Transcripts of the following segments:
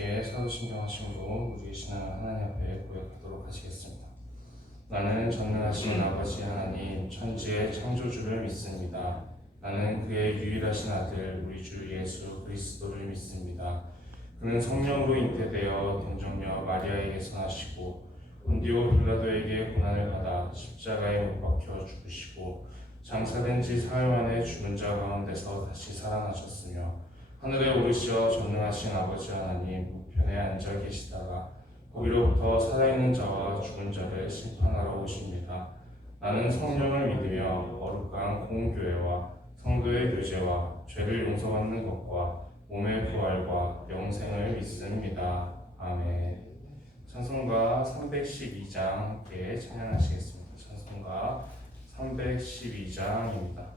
함께 사도신경하심으로 우리의 신앙을 하나님 앞에 고백하도록 하시겠습니다. 나는 전능하신 아버지 하나님 천지의 창조주를 믿습니다. 나는 그의 유일하신 아들 우리 주 예수 그리스도를 믿습니다. 그는 성령으로 잉태되어 동정녀 마리아에게서 나시고 본디오 빌라도에게 고난을 받아 십자가에 못 박혀 죽으시고 장사된 지 사흘 만에 죽은 자 가운데서 다시 살아나셨으며 하늘에 오르시어 전능하신 아버지 하나님 우편에 앉아 계시다가 거기로부터 살아있는 자와 죽은 자를 심판하러 오십니다. 나는 성령을 믿으며 거룩한 공교회와 성도의 교제와 죄를 용서받는 것과 몸의 부활과 영생을 믿습니다. 아멘. 찬송가 312장 함께 찬양하시겠습니다. 찬송가 312장입니다.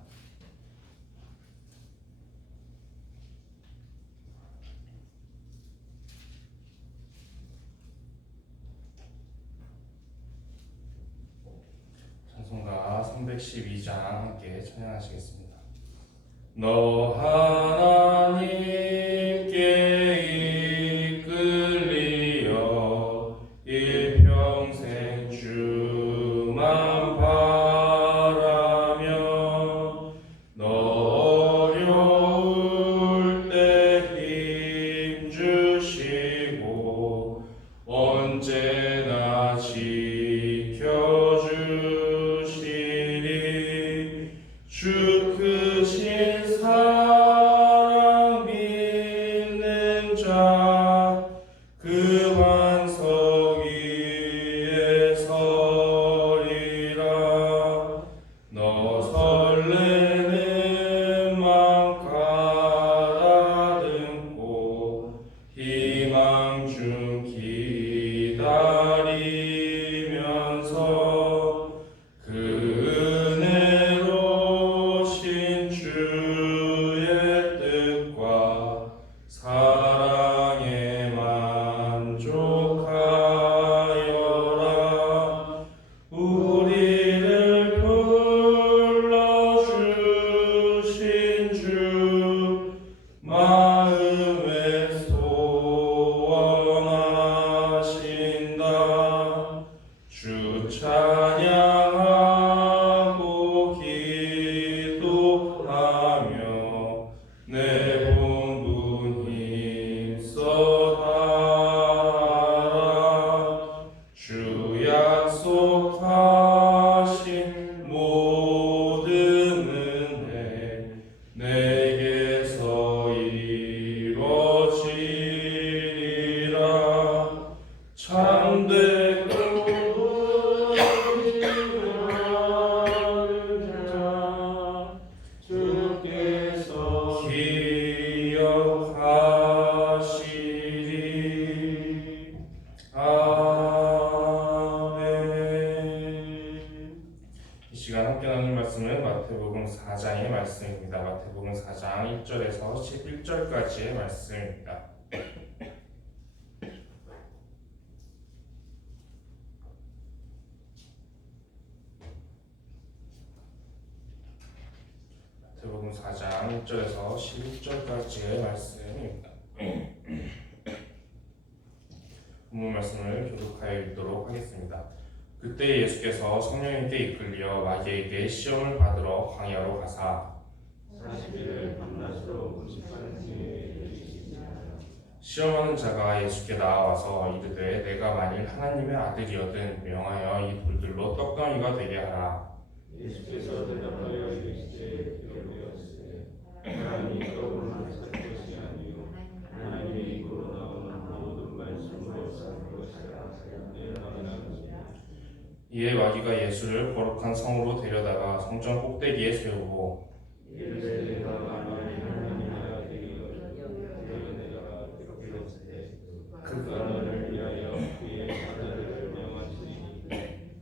찬송가 312장 함께 찬양하시겠습니다. 너 하나님께 이끌리어 일평생 주만 바라며 너 어려울 때 힘주시고 언제나 지켜주시리 주 크신 사랑 믿는 자 그 반석 위에 서리라 너 설레는 맘 가다듬고 희망 중 기다리면서 그 은혜로 신 주의 뜻과 사랑에 만족하여라 우리를 불러주신 주 마음에 소원하신다 주 찬양하고 기도하며 내 본분 힘써 다하라 주 약속하신 모든 은혜 내게서 이루어지리라 참되고 주께서 기억하시리. 아멘. 이 시간 함께 나눌 말씀은 마태복음 4장의 말씀입니다. 마태복음 4장 1절에서 11절까지의 말씀입니다. 마태복음 4장 1절에서 11절까지의 말씀입니다. 본문 말씀을 교독하여 읽도록 하겠습니다. 그때 예수께서 성령님께 이끌려 마귀에게 시험을 받으러 광야로 가사 40일을 밤낮으로 금식하는 중에 시험하는 자가 예수께 나와서 이르되 내가 만일 하나님의 아들이거든 명하여 이 돌들로 떡덩이가 되게 하라. 예수께서 대답하여 이르시되 기록되었으되 사람이 떡으로만 살 것이 아니요 하나님의 입으로 나오는 모든 말씀으로 살 것이라 하였느니라. 이에 마귀가 예수를 거룩한 성으로 데려다가 성전 꼭대기에 세우고 이르되 내가 만일 하나님의 아들이거든 내가 기록되었으되 그가 너를 위하여 그의 사자를 명하시니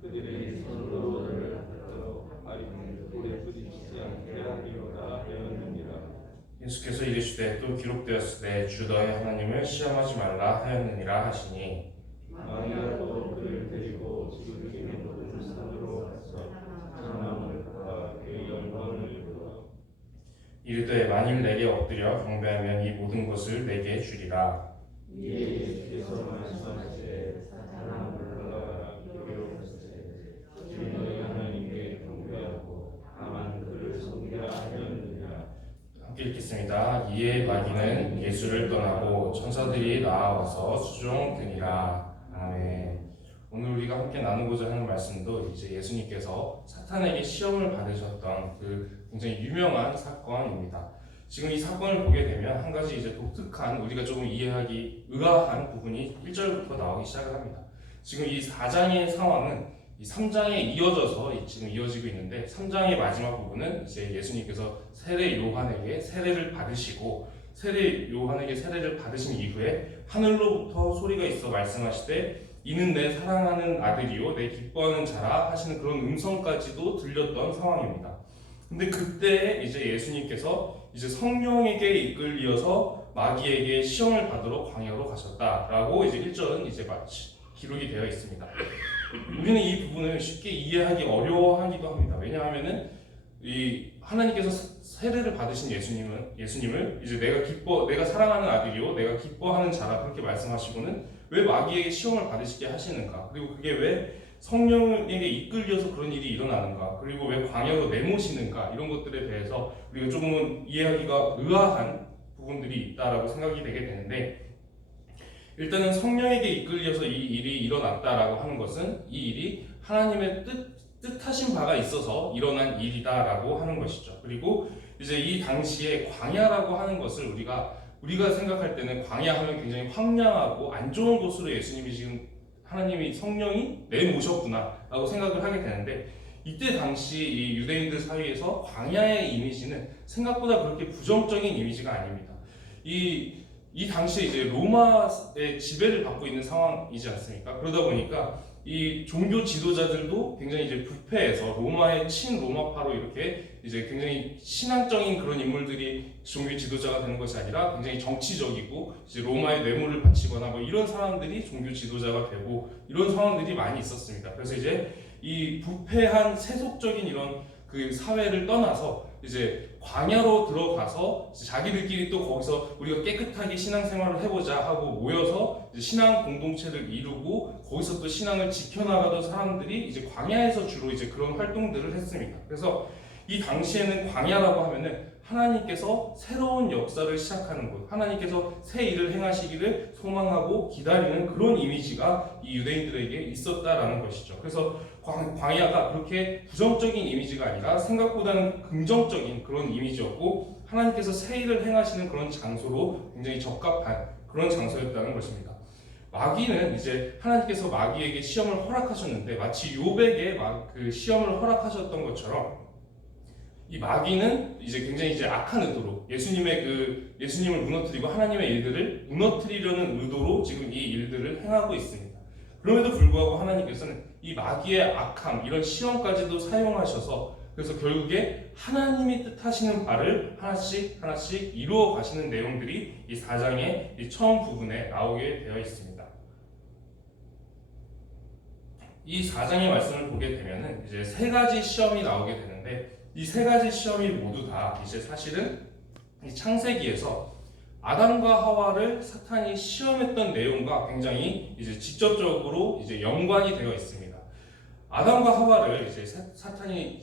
그들의 손으로를 하도록 아리는 돌에 부딪히지 않게 하리로다 하였느니라. 예수께서 이르시되 또 기록되었으되 주 너의 하나님을 시험하지 말라 하였느니라 하시니 마리아도 그를 데리고 지극히 높은 산으로 가서 장막을 닫아 그의 영광을 보러 이르되 만일 내게 엎드려 경배하면 이 모든 것을 내게 주리라. 이에 예수께서 말씀하시되 사탄아 물러가라 두려워하시되 주는 너희 하나님께 경배하고 다만 그를 섬기라 하였느니라. 함께 읽겠습니다. 이에 마귀는 예수를 떠나고 천사들이 나와서 수종되니라. 아멘. 오늘 우리가 함께 나누고자 하는 말씀도 이제 예수님께서 사탄에게 시험을 받으셨던 그 굉장히 유명한 사건입니다. 지금 이 사건을 보게 되면 한 가지 이제 독특한, 우리가 조금 이해하기 의아한 부분이 1절부터 나오기 시작을 합니다. 지금 이 4장의 상황은 이 3장에 이어져서 지금 이어지고 있는데, 3장의 마지막 부분은 이제 예수님께서 세례 요한에게 세례를 받으시고, 세례 요한에게 세례를 받으신 이후에 하늘로부터 소리가 있어 말씀하시되 이는 내 사랑하는 아들이요 내 기뻐하는 자라 하시는 그런 음성까지도 들렸던 상황입니다. 근데 그때 이제 예수님께서 이제 성령에게 이끌려서 마귀에게 시험을 받으러 광야로 가셨다라고 이제 1절은 이제 기록이 되어 있습니다. 우리는 이 부분을 쉽게 이해하기 어려워하기도 합니다. 왜냐하면은 이 하나님께서 세례를 받으신 예수님을 이제 내가 사랑하는 아들이요 내가 기뻐하는 자라 그렇게 말씀하시고는 왜 마귀에게 시험을 받으시게 하시는가? 그리고 그게 왜 성령에게 이끌려서 그런 일이 일어나는가? 그리고 왜 광야로 내모시는가? 이런 것들에 대해서 우리가 조금은 이해하기가 의아한 부분들이 있다라고 생각이 되게 되는데, 일단은 성령에게 이끌려서 이 일이 일어났다라고 하는 것은 이 일이 하나님의 뜻하신 바가 있어서 일어난 일이다라고 하는 것이죠. 그리고 이제 이 당시에 광야라고 하는 것을 우리가 생각할 때는 광야 하면 굉장히 황량하고 안 좋은 곳으로 예수님이 지금 하나님이 성령이 내모셨구나라고 생각을 하게 되는데, 이때 당시 이 유대인들 사이에서 광야의 이미지는 생각보다 그렇게 부정적인 이미지가 아닙니다. 이 당시에 이제 로마의 지배를 받고 있는 상황이지 않습니까? 그러다 보니까 이 종교 지도자들도 굉장히 이제 부패해서 로마의 친로마파로 이렇게 이제 굉장히 신앙적인 그런 인물들이 종교 지도자가 되는 것이 아니라 굉장히 정치적이고 이제 로마의 뇌물을 바치거나 뭐 이런 사람들이 종교 지도자가 되고 이런 상황들이 많이 있었습니다. 그래서 이제 이 부패한 세속적인 이런 그 사회를 떠나서 이제 광야로 들어가서 이제 자기들끼리 또 거기서 우리가 깨끗하게 신앙생활을 해보자 하고 모여서 이제 신앙 공동체를 이루고 거기서 또 신앙을 지켜나가던 사람들이 이제 광야에서 주로 이제 그런 활동들을 했습니다. 그래서 이 당시에는 광야라고 하면은 하나님께서 새로운 역사를 시작하는 곳, 하나님께서 새 일을 행하시기를 소망하고 기다리는 그런 이미지가 이 유대인들에게 있었다라는 것이죠. 그래서 광야가 그렇게 부정적인 이미지가 아니라 생각보다는 긍정적인 그런 이미지였고, 하나님께서 새 일을 행하시는 그런 장소로 굉장히 적합한 그런 장소였다는 것입니다. 마귀는 이제 하나님께서 마귀에게 시험을 허락하셨는데, 마치 욥에게 그 시험을 허락하셨던 것처럼 이 마귀는 이제 굉장히 이제 악한 의도로 예수님을 무너뜨리고 하나님의 일들을 무너뜨리려는 의도로 지금 이 일들을 행하고 있습니다. 그럼에도 불구하고 하나님께서는 이 마귀의 악함, 이런 시험까지도 사용하셔서 그래서 결국에 하나님이 뜻하시는 바를 하나씩 이루어 가시는 내용들이 이 4장의 이 처음 부분에 나오게 되어 있습니다. 이 4장의 말씀을 보게 되면은 이제 세 가지 시험이 나오게 되는데, 이 세 가지 시험이 모두 다 이제 사실은 이 창세기에서 아담과 하와를 사탄이 시험했던 내용과 굉장히 이제 직접적으로 이제 연관이 되어 있습니다. 아담과 하와를 이제 사탄이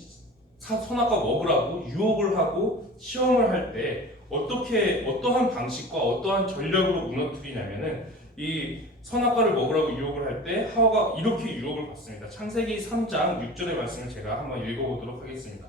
선악과 먹으라고 유혹을 하고 시험을 할 때 어떠한 방식과 어떠한 전략으로 무너뜨리냐면은 이 선악과를 먹으라고 유혹을 할 때 하와가 이렇게 유혹을 받습니다. 창세기 3장 6절의 말씀을 제가 한번 읽어보도록 하겠습니다.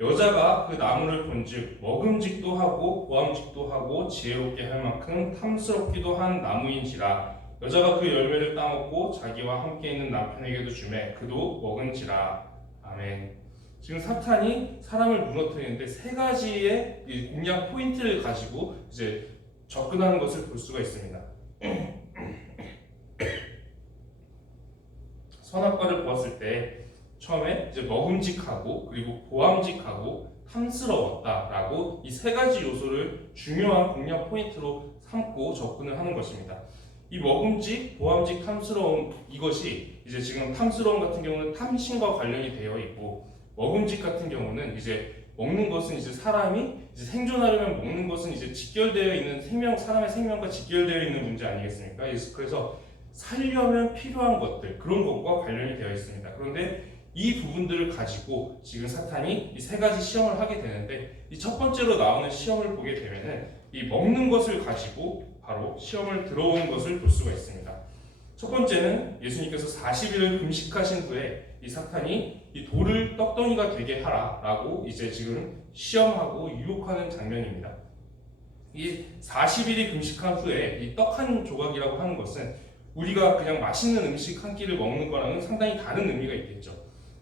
여자가 그 나무를 본즉 먹음직도 하고 보암직도 하고 지혜롭게 할 만큼 탐스럽기도 한 나무인지라. 여자가 그 열매를 따먹고 자기와 함께 있는 남편에게도 주매 그도 먹은지라. 아멘. 지금 사탄이 사람을 무너뜨리는데 세 가지의 공략 포인트를 가지고 이제 접근하는 것을 볼 수가 있습니다. 선악과를 보았을 때 처음에 이제 먹음직하고 그리고 보암직하고 탐스러웠다라고 이 세 가지 요소를 중요한 공략 포인트로 삼고 접근을 하는 것입니다. 이 먹음직, 보암직, 탐스러움, 이것이 이제 지금 탐스러움 같은 경우는 탐심과 관련이 되어 있고, 먹음직 같은 경우는 이제 먹는 것은 이제 사람이 이제 생존하려면 먹는 것은 이제 직결되어 있는 사람의 생명과 직결되어 있는 문제 아니겠습니까? 그래서 살려면 필요한 것들, 그런 것과 관련이 되어 있습니다. 그런데 이 부분들을 가지고 지금 사탄이 이 세 가지 시험을 하게 되는데, 이 첫 번째로 나오는 시험을 보게 되면은 이 먹는 것을 가지고 바로 시험을 들어오는 것을 볼 수가 있습니다. 첫 번째는 예수님께서 40일을 금식하신 후에 이 사탄이 이 돌을 떡덩이가 되게 하라라고 이제 지금 시험하고 유혹하는 장면입니다. 이 40일이 금식한 후에 이 떡 한 조각이라고 하는 것은 우리가 그냥 맛있는 음식 한 끼를 먹는 거랑은 상당히 다른 의미가 있겠죠.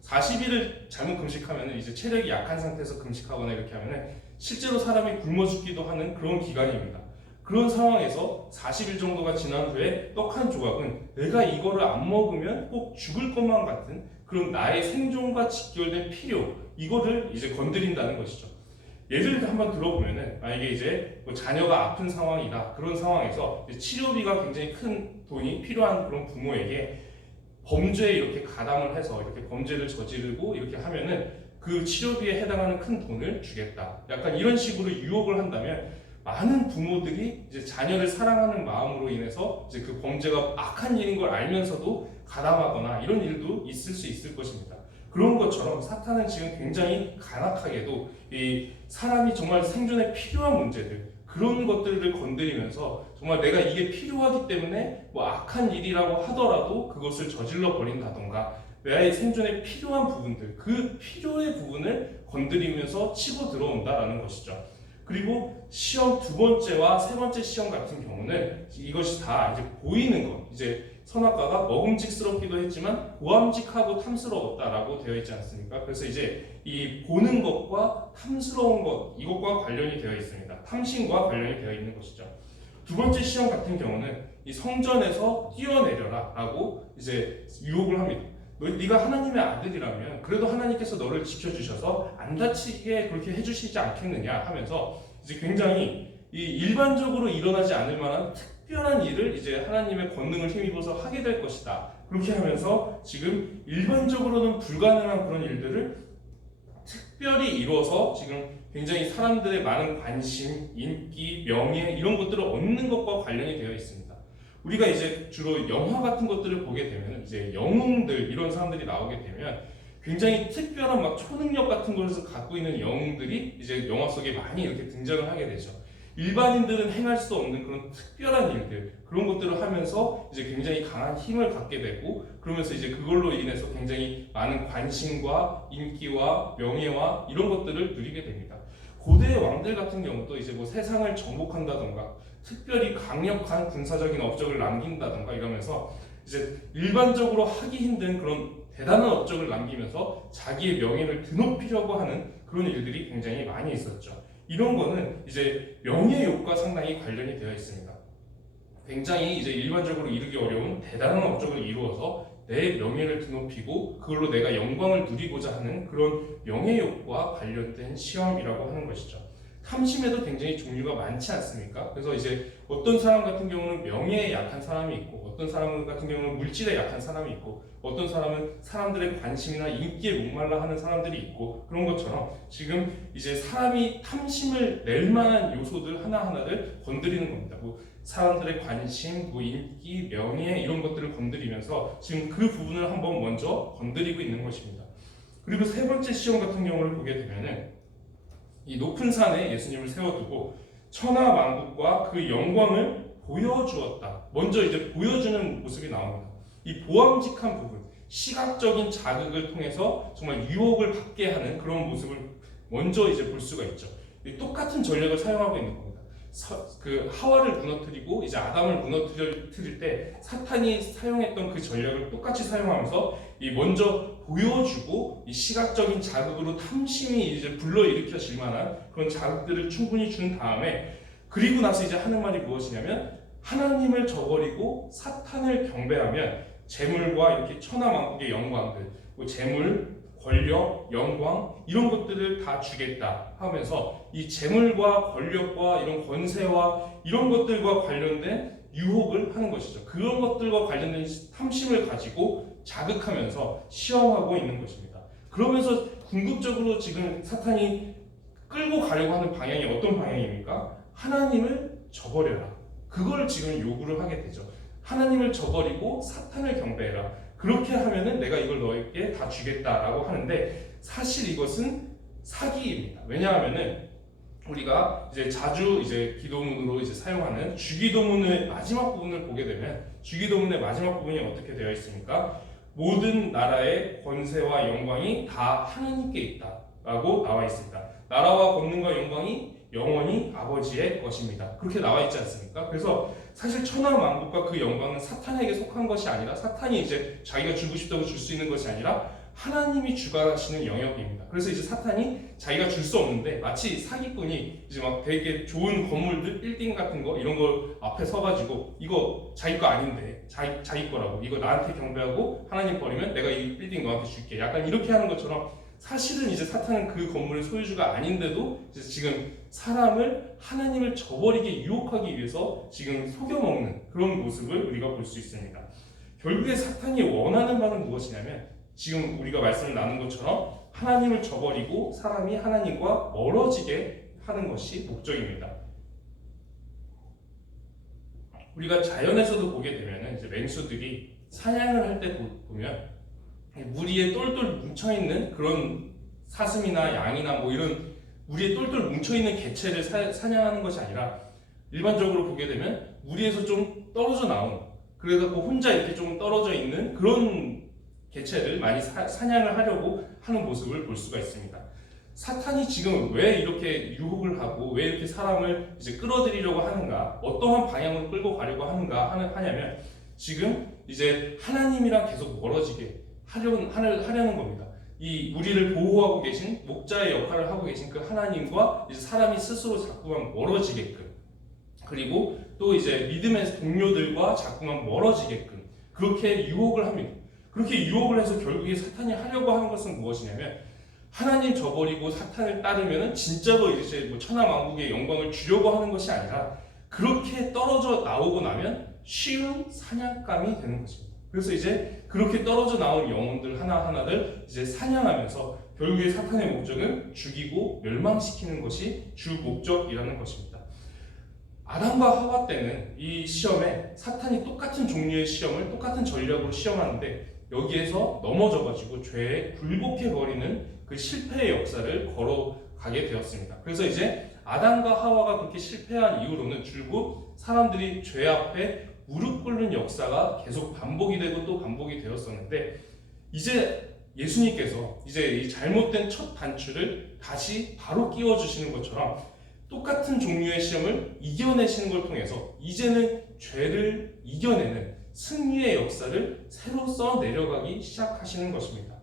40일을 잘못 금식하면 이제 체력이 약한 상태에서 금식하거나 이렇게 하면 실제로 사람이 굶어 죽기도 하는 그런 기간입니다. 그런 상황에서 40일 정도가 지난 후에 떡 한 조각은 내가 이거를 안 먹으면 꼭 죽을 것만 같은 그런 나의 생존과 직결된 필요, 이거를 이제 건드린다는 것이죠. 예를 한번 들어보면은 만약에 이제 뭐 자녀가 아픈 상황이다, 그런 상황에서 치료비가 굉장히 큰 돈이 필요한 그런 부모에게 범죄에 이렇게 가담을 해서 이렇게 범죄를 저지르고 이렇게 하면은 그 치료비에 해당하는 큰 돈을 주겠다, 약간 이런 식으로 유혹을 한다면 많은 부모들이 이제 자녀를 사랑하는 마음으로 인해서 이제 그 범죄가 악한 일인 걸 알면서도 가담하거나 이런 일도 있을 수 있을 것입니다. 그런 것처럼 사탄은 지금 굉장히 간악하게도 이 사람이 정말 생존에 필요한 문제들, 그런 것들을 건드리면서 정말 내가 이게 필요하기 때문에 뭐 악한 일이라고 하더라도 그것을 저질러 버린다던가, 내 생존에 필요한 부분들, 그 필요의 부분을 건드리면서 치고 들어온다라는 것이죠. 그리고 시험 두 번째와 세 번째 시험 같은 경우는 이것이 다 이제 보이는 것, 이제 선악과가 먹음직스럽기도 했지만 고함직하고 탐스러웠다라고 되어 있지 않습니까? 그래서 이제 이 보는 것과 탐스러운 것, 이것과 관련이 되어 있습니다. 탐심과 관련이 되어 있는 것이죠. 두 번째 시험 같은 경우는 이 성전에서 뛰어내려라라고 이제 유혹을 합니다. 네가 하나님의 아들이라면 그래도 하나님께서 너를 지켜주셔서 안 다치게 그렇게 해주시지 않겠느냐 하면서 이제 굉장히 이 일반적으로 일어나지 않을 만한 특별한 일을 이제 하나님의 권능을 힘입어서 하게 될 것이다. 그렇게 하면서 지금 일반적으로는 불가능한 그런 일들을 특별히 이루어서 지금 굉장히 사람들의 많은 관심, 인기, 명예 이런 것들을 얻는 것과 관련이 되어 있습니다. 우리가 이제 주로 영화 같은 것들을 보게 되면 이제 영웅들, 이런 사람들이 나오게 되면 굉장히 특별한 막 초능력 같은 것을 갖고 있는 영웅들이 이제 영화 속에 많이 이렇게 등장을 하게 되죠. 일반인들은 행할 수 없는 그런 특별한 일들, 그런 것들을 하면서 이제 굉장히 강한 힘을 갖게 되고, 그러면서 이제 그걸로 인해서 굉장히 많은 관심과 인기와 명예와 이런 것들을 누리게 됩니다. 고대의 왕들 같은 경우도 이제 뭐 세상을 정복한다던가 특별히 강력한 군사적인 업적을 남긴다던가 이러면서 이제 일반적으로 하기 힘든 그런 대단한 업적을 남기면서 자기의 명예를 드높이려고 하는 그런 일들이 굉장히 많이 있었죠. 이런 거는 이제 명예욕과 상당히 관련이 되어 있습니다. 굉장히 이제 일반적으로 이루기 어려운 대단한 업적을 이루어서 내 명예를 드높이고 그걸로 내가 영광을 누리고자 하는 그런 명예욕과 관련된 시험이라고 하는 것이죠. 탐심에도 굉장히 종류가 많지 않습니까? 그래서 이제 어떤 사람 같은 경우는 명예에 약한 사람이 있고, 어떤 사람 같은 경우는 물질에 약한 사람이 있고, 어떤 사람은 사람들의 관심이나 인기에 목말라 하는 사람들이 있고, 그런 것처럼 지금 이제 사람이 탐심을 낼 만한 요소들 하나하나를 건드리는 겁니다. 뭐 사람들의 관심, 뭐 인기, 명예 이런 것들을 건드리면서 지금 그 부분을 한번 먼저 건드리고 있는 것입니다. 그리고 세 번째 시험 같은 경우를 보게 되면은 이 높은 산에 예수님을 세워두고 천하 만국과 그 영광을 보여주었다. 먼저 이제 보여주는 모습이 나옵니다. 이 보암직한 부분, 시각적인 자극을 통해서 정말 유혹을 받게 하는 그런 모습을 먼저 이제 볼 수가 있죠. 똑같은 전략을 사용하고 있는 겁니다. 그 하와를 무너뜨리고 이제 아담을 무너뜨릴 때 사탄이 사용했던 그 전략을 똑같이 사용하면서 이 먼저 보여주고 이 시각적인 자극으로 탐심이 이제 불러일으켜질 만한 그런 자극들을 충분히 준 다음에, 그리고 나서 이제 하는 말이 무엇이냐면 하나님을 저버리고 사탄을 경배하면 재물과 이렇게 천하만국의 영광들, 뭐 재물, 권력, 영광 이런 것들을 다 주겠다 하면서 이 재물과 권력과 이런 권세와 이런 것들과 관련된 유혹을 하는 것이죠. 그런 것들과 관련된 탐심을 가지고 자극하면서 시험하고 있는 것입니다. 그러면서 궁극적으로 지금 사탄이 끌고 가려고 하는 방향이 어떤 방향입니까? 하나님을 저버려라. 그걸 지금 요구를 하게 되죠. 하나님을 저버리고 사탄을 경배해라. 그렇게 하면은 내가 이걸 너에게 다 주겠다라고 하는데 사실 이것은 사기입니다. 왜냐하면은 우리가 이제 자주 이제 기도문으로 이제 사용하는 주기도문의 마지막 부분을 보게 되면 주기도문의 마지막 부분이 어떻게 되어 있습니까? 모든 나라의 권세와 영광이 다 하나님께 있다라고 나와 있습니다. 나라와 권능과 영광이 영원히 아버지의 것입니다. 그렇게 나와 있지 않습니까? 그래서 사실 천하 만국과 그 영광은 사탄에게 속한 것이 아니라 사탄이 이제 자기가 주고 싶다고 줄 수 있는 것이 아니라 하나님이 주관하시는 영역입니다. 그래서 이제 사탄이 자기가 줄 수 없는데 마치 사기꾼이 이제 막 되게 좋은 건물들 빌딩 같은 거 이런 걸 앞에 서가지고 이거 자기 거 아닌데 자기 거라고 이거 나한테 경배하고 하나님 버리면 내가 이 빌딩 너한테 줄게. 약간 이렇게 하는 것처럼 사실은 이제 사탄은 그 건물의 소유주가 아닌데도 이제 지금 사람을 하나님을 저버리게 유혹하기 위해서 지금 속여먹는 그런 모습을 우리가 볼 수 있습니다. 결국에 사탄이 원하는 바는 무엇이냐면 지금 우리가 말씀을 나눈 것처럼 하나님을 저버리고 사람이 하나님과 멀어지게 하는 것이 목적입니다. 우리가 자연에서도 보게 되면 이제 맹수들이 사냥을 할 때 보면 무리에 똘똘 뭉쳐있는 그런 사슴이나 양이나 뭐 이런 무리에 똘똘 뭉쳐있는 개체를 사냥하는 것이 아니라 일반적으로 보게 되면 무리에서 좀 떨어져 나온 그래갖고 혼자 이렇게 좀 떨어져 있는 그런 개체를 많이 사냥을 하려고 하는 모습을 볼 수가 있습니다. 사탄이 지금 왜 이렇게 유혹을 하고 왜 이렇게 사람을 이제 끌어들이려고 하는가, 어떠한 방향으로 끌고 가려고 하냐면 지금 이제 하나님이랑 계속 멀어지게 하려는 겁니다. 이 우리를 보호하고 계신 목자의 역할을 하고 계신 그 하나님과 이제 사람이 스스로 자꾸만 멀어지게끔 그리고 또 이제 믿음의 동료들과 자꾸만 멀어지게끔 그렇게 유혹을 합니다. 그렇게 유혹을 해서 결국에 사탄이 하려고 하는 것은 무엇이냐면 하나님 저버리고 사탄을 따르면 진짜로 이제 뭐 천하만국의 영광을 주려고 하는 것이 아니라 그렇게 떨어져 나오고 나면 쉬운 사냥감이 되는 것입니다. 그래서 이제 그렇게 떨어져 나온 영혼들 하나하나를 이제 사냥하면서 결국에 사탄의 목적은 죽이고 멸망시키는 것이 주 목적이라는 것입니다. 아담과 하와 때는 이 시험에 사탄이 똑같은 종류의 시험을 똑같은 전략으로 시험하는데 여기에서 넘어져가지고 죄에 굴복해버리는 그 실패의 역사를 걸어가게 되었습니다. 그래서 이제 아담과 하와가 그렇게 실패한 이후로는 줄곧 사람들이 죄 앞에 무릎 꿇는 역사가 계속 반복이 되고 또 반복이 되었었는데 이제 예수님께서 이제 이 잘못된 첫 단추를 다시 바로 끼워주시는 것처럼 똑같은 종류의 시험을 이겨내시는 걸 통해서 이제는 죄를 이겨내는 승리의 역사를 새로 써 내려가기 시작하시는 것입니다.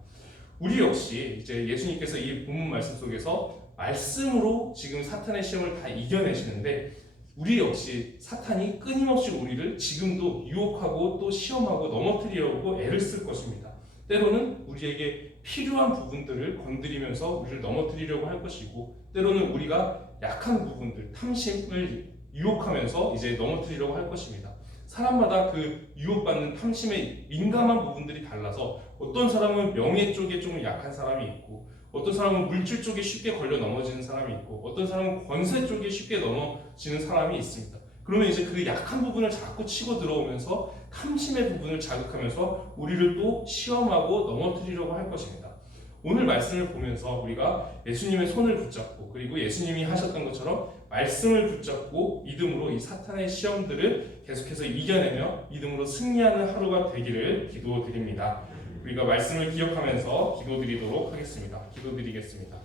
우리 역시 이제 예수님께서 이 본문 말씀 속에서 말씀으로 지금 사탄의 시험을 다 이겨내시는데 우리 역시 사탄이 끊임없이 우리를 지금도 유혹하고 또 시험하고 넘어뜨리려고 애를 쓸 것입니다. 때로는 우리에게 필요한 부분들을 건드리면서 우리를 넘어뜨리려고 할 것이고 때로는 우리가 약한 부분들, 탐심을 유혹하면서 이제 넘어뜨리려고 할 것입니다. 사람마다 그 유혹받는 탐심의 민감한 부분들이 달라서 어떤 사람은 명예 쪽에 좀 약한 사람이 있고 어떤 사람은 물질 쪽에 쉽게 걸려 넘어지는 사람이 있고 어떤 사람은 권세 쪽에 쉽게 넘어지는 사람이 있습니다. 그러면 이제 그 약한 부분을 자꾸 치고 들어오면서 탐심의 부분을 자극하면서 우리를 또 시험하고 넘어뜨리려고 할 것입니다. 오늘 말씀을 보면서 우리가 예수님의 손을 붙잡고 그리고 예수님이 하셨던 것처럼 말씀을 붙잡고 믿음으로 이 사탄의 시험들을 계속해서 이겨내며 믿음으로 승리하는 하루가 되기를 기도드립니다. 우리가 말씀을 기억하면서 기도드리도록 하겠습니다. 기도드리겠습니다.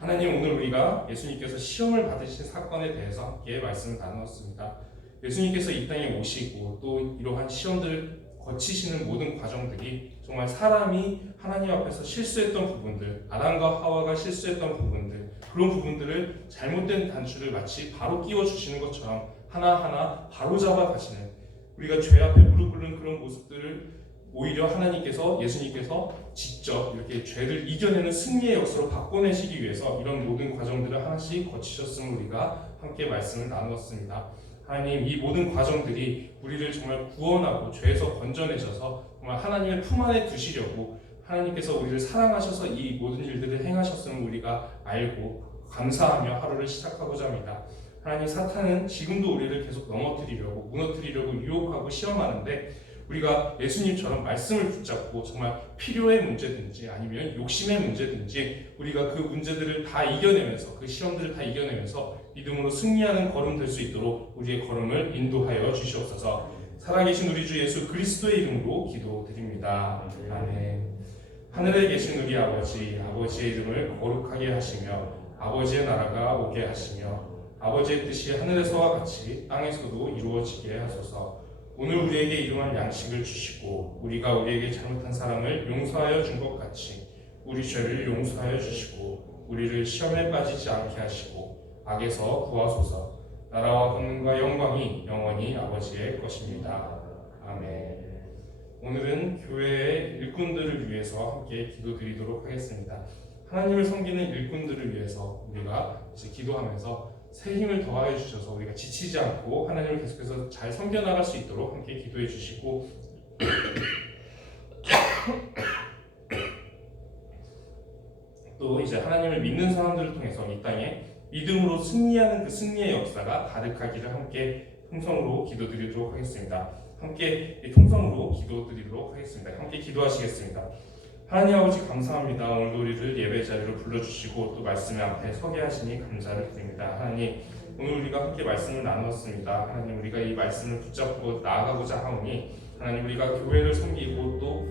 하나님, 오늘 우리가 예수님께서 시험을 받으신 사건에 대해서 함께 말씀을 나누었습니다. 예수님께서 이 땅에 오시고 또 이러한 시험들을 거치시는 모든 과정들이 정말 사람이 하나님 앞에서 실수했던 부분들, 아담과 하와가 실수했던 부분들, 그런 부분들을 잘못된 단추를 마치 바로 끼워주시는 것처럼 하나하나 바로잡아 가시는 우리가 죄 앞에 무릎 꿇는 그런 모습들을 오히려 하나님께서 예수님께서 직접 이렇게 죄를 이겨내는 승리의 역사로 바꿔내시기 위해서 이런 모든 과정들을 하나씩 거치셨음을 우리가 함께 말씀을 나누었습니다. 하나님, 이 모든 과정들이 우리를 정말 구원하고 죄에서 건져내셔서 정말 하나님의 품 안에 두시려고 하나님께서 우리를 사랑하셔서 이 모든 일들을 행하셨음을 우리가 알고 감사하며 하루를 시작하고자 합니다. 하나님, 사탄은 지금도 우리를 계속 넘어뜨리려고, 무너뜨리려고 유혹하고 시험하는데, 우리가 예수님처럼 말씀을 붙잡고 정말 필요의 문제든지 아니면 욕심의 문제든지 우리가 그 문제들을 다 이겨내면서, 그 시험들을 다 이겨내면서 믿음으로 승리하는 걸음 될 수 있도록 우리의 걸음을 인도하여 주시옵소서. 살아계신 우리 주 예수 그리스도의 이름으로 기도드립니다. 아멘. 하늘에 계신 우리 아버지, 아버지의 이름을 거룩하게 하시며 아버지의 나라가 오게 하시며 아버지의 뜻이 하늘에서와 같이 땅에서도 이루어지게 하소서. 오늘 우리에게 일용할 양식을 주시고 우리가 우리에게 잘못한 사람을 용서하여 준 것 같이 우리 죄를 용서하여 주시고 우리를 시험에 빠지지 않게 하시고 악에서 구하소서. 나라와 권능과 영광이 영원히 아버지의 것입니다. 아멘. 오늘은 교회의 일꾼들을 위해서 함께 기도드리도록 하겠습니다. 하나님을 섬기는 일꾼들을 위해서 우리가 이제 기도하면서 새 힘을 더하여 주셔서 우리가 지치지 않고 하나님을 계속해서 잘 섬겨나갈 수 있도록 함께 기도해 주시고 또 이제 하나님을 믿는 사람들을 통해서 이 땅에 믿음으로 승리하는 그 승리의 역사가 가득하기를 함께 통성으로 기도드리도록 하겠습니다. 함께 통성으로 기도드리도록 하겠습니다. 함께 기도하시겠습니다. 하나님 아버지, 감사합니다. 오늘도 우리를 예배 자리로 불러주시고 또 말씀의 앞에 서게 하시니 감사를 드립니다. 하나님, 오늘 우리가 함께 말씀을 나누었습니다. 하나님, 우리가 이 말씀을 붙잡고 나아가고자 하오니 하나님, 우리가 교회를 섬기고 또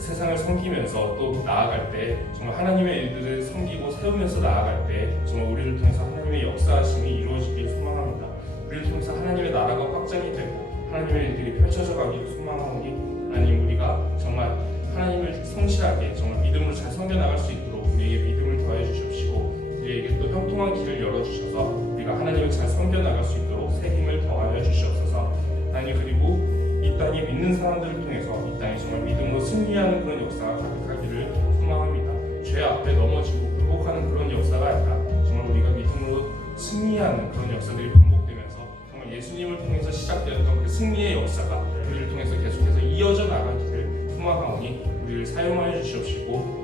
세상을 섬기면서 또 나아갈 때 정말 하나님의 일들을 섬기고 세우면서 나아갈 때 정말 우리를 통해서 하나님의 역사하심이 이루어지길 소망합니다. 우리를 통해서 하나님의 나라가 확장이 되고 하나님의 일들이 펼쳐져 가기를 소망하오니 하나님, 우리가 정말 하나님을 성실하게 정말 믿음으로 잘 섬겨나갈 수 있도록 우리에게 믿음을 더해 주십시고 우리에게 또 형통한 길을 열어주셔서 우리가 하나님을 잘 섬겨나갈 수 있도록 새 힘을 더하여 주시옵소서. 하나님, 그리고 이 땅에 믿는 사람들을 통해서 이 땅에 정말 믿음으로 승리하는 그런 역사가 가득하기를 소망합니다. 죄 앞에 넘어지고 굴복하는 그런 역사가 아니라 정말 우리가 믿음으로 승리하는 그런 역사들이 반복되면서 정말 예수님을 통해서 시작되었던 그 승리의 역사가 우리를 통해서 계속해서 이어져 나가기를 소망하오니 우리를 사용하여 주시옵시고